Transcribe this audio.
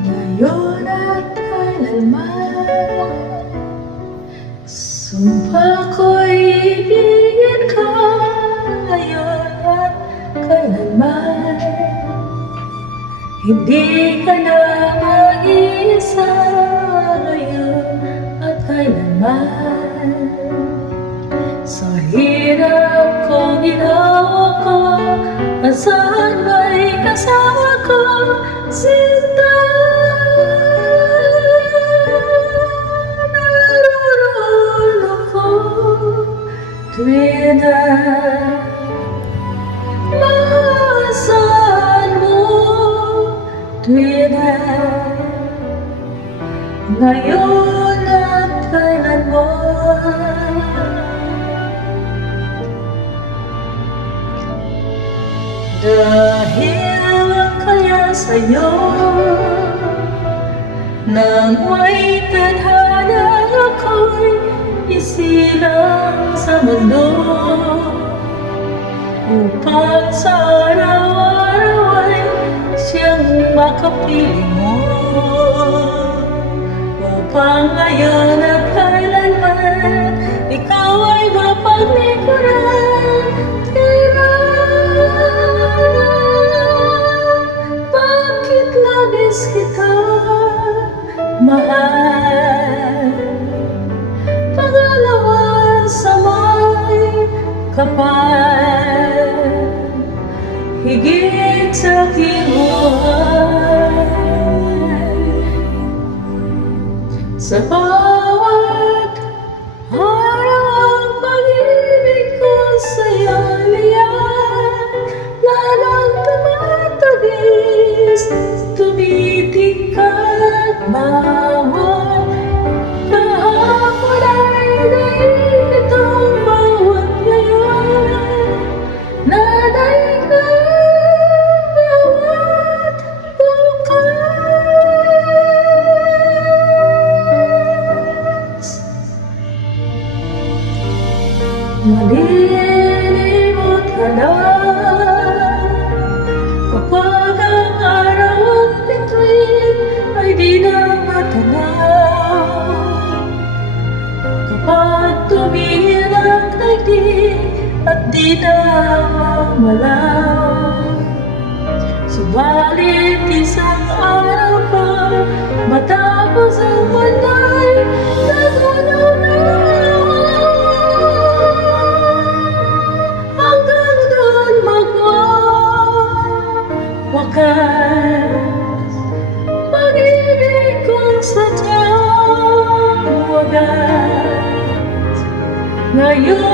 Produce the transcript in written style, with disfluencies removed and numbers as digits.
Ngayon at kailanman, sumpa ko'y ibigin ka. Ngayon at kailanman, hindi ka na mag-iisa. Ngayon at kailanman, sa hirap kong ginawa ko, nasaan ba'y kasama ko, sinta? Tuwid na maasahan mo, tuwid na ngayon at kailanman. Dahil kaya sa'yo nang may tadhana ako'y isilang sa mundo, upang sa araw-araw ay siyang makapiling mo, upang ngayon at kailanman ikaw ay mapaglikuran. Bakit labis kita mahal? Pangalawa sa may kapal, higit sa aking buhay. Sa bawat araw ang pag-ibig ko sa'yo liyan, lalong tumatagis, tumitingkat bawat kahapon ay daig itong bawat ngayon, nadaig na bawat bukas. Malilimot ka na kapag ang araw at bituin ay di na matanaw, kapag tumihil ang daigdig at di na mamalaw. Subalit isang araw pa matapos ang mundo'y nagunaw na, hanggang doon magwawakas pag-ibig kong sadyang wagas. Ngayon